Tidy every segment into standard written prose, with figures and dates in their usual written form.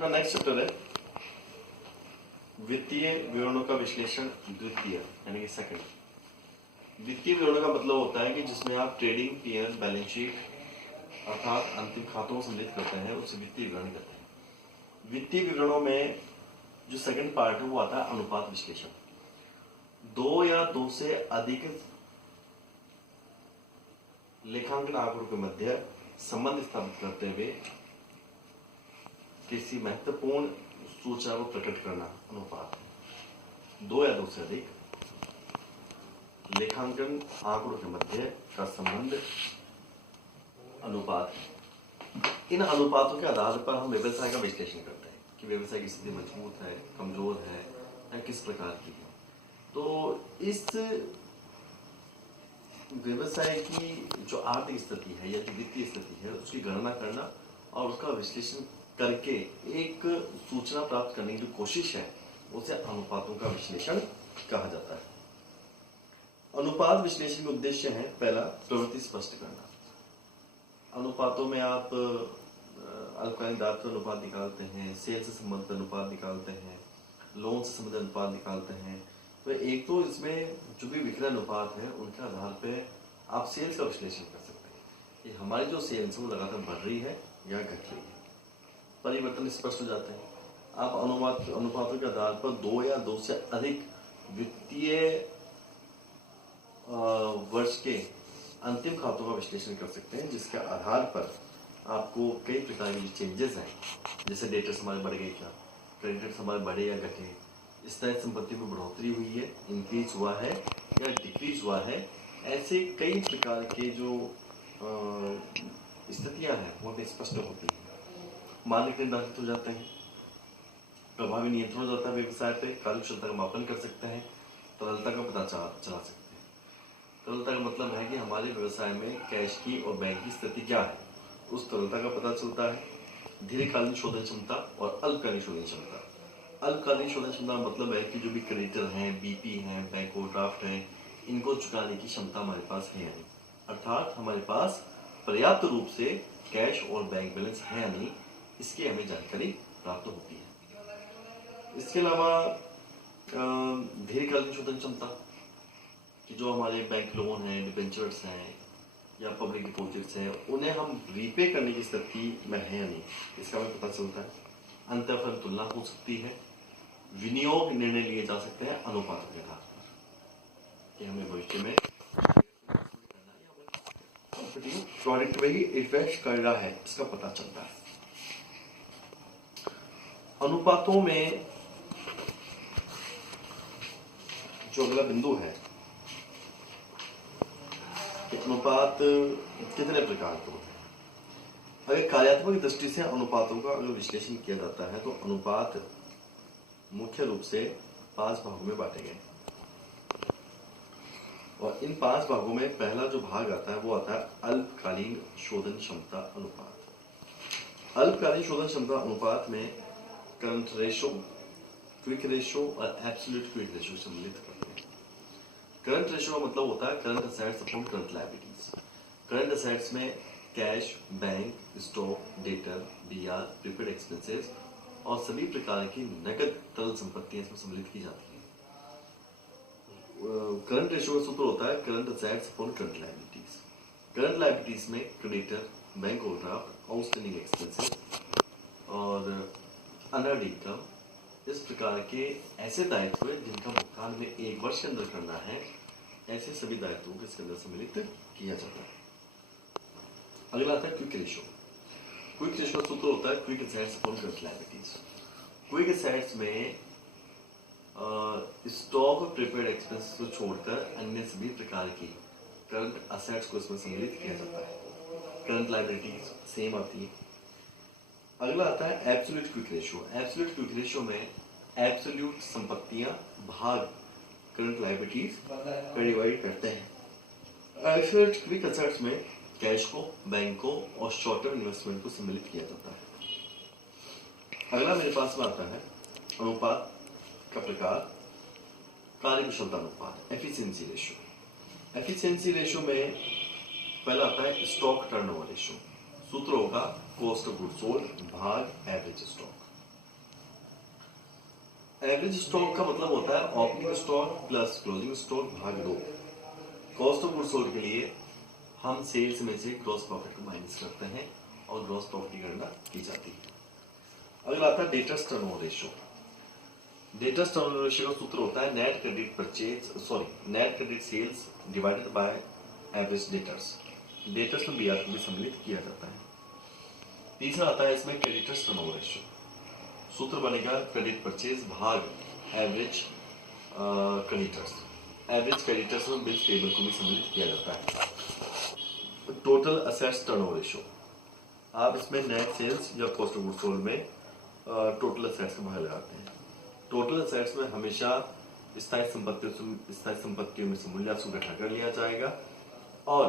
अपना next chapter है वित्तीय विवरणों का विश्लेषण द्वितीय यानी कि सेकंड। वित्तीय विवरणों का मतलब होता है कि जिसमें आप ट्रेडिंग पीएल बैलेंस शीट अर्थात अंतिम खातों को सम्मिलित करते हैं, उससे वित्तीय विवरण कहते हैं। वित्तीय विवरणों में जो सेकंड पार्ट है वो आता है अनुपात विश्लेषण। दो या दो से अधिक लेखांकन आंकड़ों के मध्य संबंध स्थापित करते हुए किसी महत्वपूर्ण सूचना को प्रकट करना अनुपात है। दो या दो से अधिक लेखांकन आंकड़ों के मध्य का संबंध अनुपात है। इन अनुपातों के आधार पर हम व्यवसाय का विश्लेषण करते हैं कि व्यवसाय की स्थिति मजबूत है, कमजोर है या किस प्रकार की है। तो इस व्यवसाय की जो आर्थिक स्थिति है या जो वित्तीय स्थिति है उसकी गणना करना और उसका विश्लेषण करके एक सूचना प्राप्त करने की जो कोशिश है उसे अनुपातों का विश्लेषण कहा जाता है। अनुपात विश्लेषण के उद्देश्य है, पहला प्रवृत्ति स्पष्ट करना। अनुपातों में आप अल्पकालीन दायित्व अनुपात निकालते हैं, सेल से संबंधित अनुपात निकालते हैं, लोन से संबंधित अनुपात निकालते हैं। तो एक तो इसमें जो भी विक्रय अनुपात है उनके आधार पे आप सेल्स का विश्लेषण कर सकते हैं कि हमारी जो सेल्स है वो लगातार बढ़ रही है या घट रही है, परिवर्तन स्पष्ट हो जाते हैं। आप अनुपातों के आधार पर दो या दो से अधिक वित्तीय वर्ष के अंतिम खातों का विश्लेषण कर सकते हैं, जिसके आधार पर आपको कई प्रकार के चेंजेस हैं, जैसे डेटर्स हमारे बढ़ गए क्या, क्रेडिटर्स हमारे बढ़े या घटे, स्थायी संपत्ति में बढ़ोतरी हुई है, इंक्रीज हुआ है या डिक्रीज हुआ है। ऐसे कई प्रकार के जो स्थितियां हैं वो स्पष्ट होती हैं। मानक निर्धारित हो जाते हैं, प्रभावी नियंत्रण हो जाता है व्यवसाय पे, कार्यक्षमता का मापन कर सकते हैं, तरलता का पता चला सकते हैं। तरलता का मतलब है कि हमारे व्यवसाय में कैश की और बैंक की स्थिति क्या है, उस तरलता का पता चलता है। दीर्घकालीन शोधन क्षमता और अल्पकालीन शोधन क्षमता। अल्पकालीन शोधन क्षमता का मतलब है कि जो भी क्रेडिटर हैं, बीपी हैं, बैंक ओवरड्राफ्ट हैं, इनको चुकाने की क्षमता हमारे पास है या नहीं, अर्थात हमारे पास पर्याप्त रूप से कैश और बैंक बैलेंस है या नहीं, इसकी हमें जानकारी प्राप्त होती है। इसके अलावा दीर्घकालीन शोधन क्षमता कि जो हमारे बैंक लोन हैं, डिबेंचर्स हैं या पब्लिक डिपॉजिट्स हैं, उन्हें हम रीपे करने की स्थिति में है या नहीं, इसका हमें पता चलता है। अंतरफल तुलना हो सकती है, विनियोग निर्णय लिए जा सकते हैं अनुपातों के आधार पर कि हमें भविष्य में प्रोडक्ट में ही इन्वेस्ट कर रहा है, इसका पता चलता है। अनुपातों में जो अगला बिंदु है कि अनुपात कितने प्रकार के होते हैं। अगर कार्यात्मक दृष्टि से अनुपातों का अगर विश्लेषण किया जाता है तो अनुपात मुख्य रूप से 5 भागों में बांटे गए, और इन 5 भागों में पहला जो भाग आता है वो आता है अल्पकालीन शोधन क्षमता अनुपात। अल्पकालीन शोधन क्षमता अनुपात में करंट रेशो, क्विक रेशो और एब्सोल्यूट क्विक रेशो सम्मिलित करते हैं। करंट रेशो का मतलब होता है current assets upon current liabilities. Current assets में cash, bank, stock, debtor, BR, prepaid expenses और सभी प्रकार की नकद तरल संपत्तियां इसमें सम्मिलित की जाती हैं। करंट रेशो का सूत्र होता है current assets upon current liabilities. Current liabilities में creditor, bank overdraft, outstanding expenses और अनअर्न्ड इनकम, इस प्रकार के ऐसे दायित्व जिनका भुगतान में 1 वर्ष के अंदर करना है, ऐसे सभी दायित्वों को इसके अंदर सम्मिलित किया जाता है। अगला आता है क्विक रेशो। क्विक रेशो का सूत्र होता है quick assets upon current liabilities. Quick assets में स्टॉक और प्रीपेड एक्सपेंसेस को छोड़कर अन्य सभी प्रकार की करंट असेट्स को इसमें सम्मिलित किया जाता है। करंट लायबिलिटीज सेम आती है। अगला आता है absolute quick ratio. Absolute quick ratio में एब्सोल्यूट संपत्तियां भाग करंट लायबिलिटीज का डिवाइड करते हैं। एब्सोल्यूट क्विक असेट्स में कैश को, बैंक को और शॉर्ट टर्म इन्वेस्टमेंट को सम्मिलित किया जाता है। अगला मेरे पास में आता है अनुपात का प्रकार, कार्यकुशलता अनुपात, एफिशिएंसी रेशो। एफिशिएंसी रेशो में पहला आता है स्टॉक टर्नओवर रेशो। सूत्र होगा कॉस्ट ऑफ गुड्स सोल्ड भाग एवरेज स्टॉक। एवरेज स्टॉक का मतलब होता है opening stock plus closing stock भाग 2। कॉस्ट ऑफ गुड्स सोल्ड के लिए हम सेल्स में से ग्रॉस प्रॉफिट को माइनस करते हैं और ग्रॉस प्रॉफिट की गणना की जाती है। अगला आता है debtors turnover ratio. Debtors turnover ratio का सूत्र होता है net credit sales divided by average debtors. Debtors में बीआर को भी सम्मिलित किया जाता है। तीसरा आता है इसमें क्रेडिटर्स टर्नओवर रेशियो। सूत्र बनेगा क्रेडिट परचेज भाग एवरेज क्रेडिटर्स। एवरेज क्रेडिटर्स में बिल्स पेबल को भी सम्मिलित किया जाता है। टोटल असेट्स टर्नओवर रेशियो, आप इसमें नेट सेल्स या कॉस्ट ऑफ गुड्स सोल्ड में टोटल असेट्स का भाग लगाते हैं। टोटल असेट्स में हमेशा स्थायी संपत्तियों में से मूल्य को घटा कर लिया जाएगा और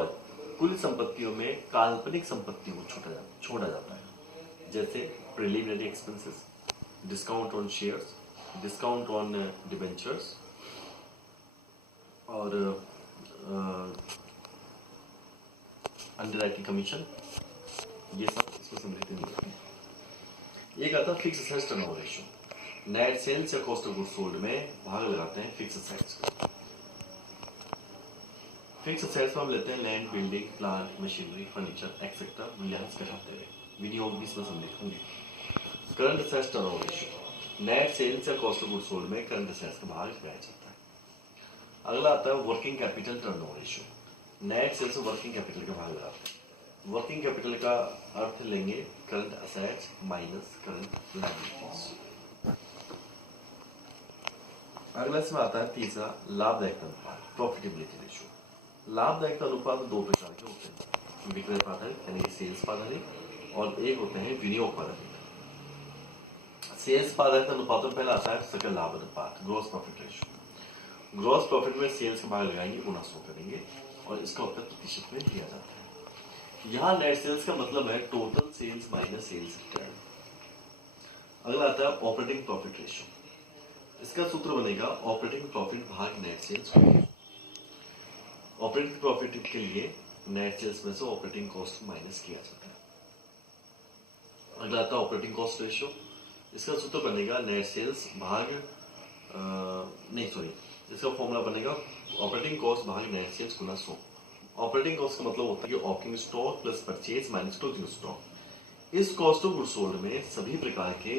कुल संपत्तियों में काल्पनिक संपत्तियों को छोड़ा जाता है, जैसे preliminary expenses, discount on shares, discount on debentures और अंडरराइटिंग कमीशन, ये सब इसमें सम्मिलित नहीं होते हैं। एक आता है fix assets turnover ratio. Net sales या कॉस्ट ऑफ गुड्स सोल्ड में भाग लगाते हैं फिक्स असेट्स का। फिक्स असेट्स में हम लेते हैं land, building, plant, machinery, furniture etcetera, मूल्यांकन घटाते हुए विनियोग भी इसमें सम्मिलित होंगे। Current assets turnover ratio, net sales या कॉस्ट ऑफ गुड्स सोल्ड में करंट असेट्स का भाग लगाया जाता है। अगला आता है working capital turnover ratio. Net sales में वर्किंग कैपिटल का भाग लगाते हैं। वर्किंग कैपिटल का अर्थ लेंगे current assets minus current liabilities. अगला इसमें आता है तीसरा लाभदायकता अनुपात, प्रॉफिटेबिलिटी रेशियो। लाभदायकता अनुपात दो प्रकार के होते हैं, विक्रय प्राधान्य यानी कि सेल्स प्राधान्य और एक होते हैं विनियोग प्राधान्य। सेल्स प्राधान्य अनुपात में पहला आता है सकल लाभ अनुपात, gross profit ratio. Gross profit में सेल्स का भाग लगाएंगे, गुना 100 करेंगे और इसका उत्तर प्रतिशत में दिया जाता है। यहाँ नेट सेल्स का मतलब है total sales minus sales return. अगला आता है ऑपरेटिंग प्रॉफिट रेशियो। इसका सूत्र बनेगा ऑपरेटिंग प्रॉफिट भाग नेट सेल्स। ऑपरेटिंग प्रॉफिट के लिए नेट सेल्स में से ऑपरेटिंग कॉस्ट माइनस किया जाता है। अगला आता है ऑपरेटिंग कॉस्ट रेशियो। इसका सूत्र बनेगा नेट सेल्स भाग इसका फॉर्मूला बनेगा ऑपरेटिंग कॉस्ट भाग नेट सेल्स गुना 100। ऑपरेटिंग कॉस्ट का मतलब होता है कि opening stock plus purchase minus closing stock. इस कॉस्ट ऑफ गुड्स सोल्ड में सभी प्रकार के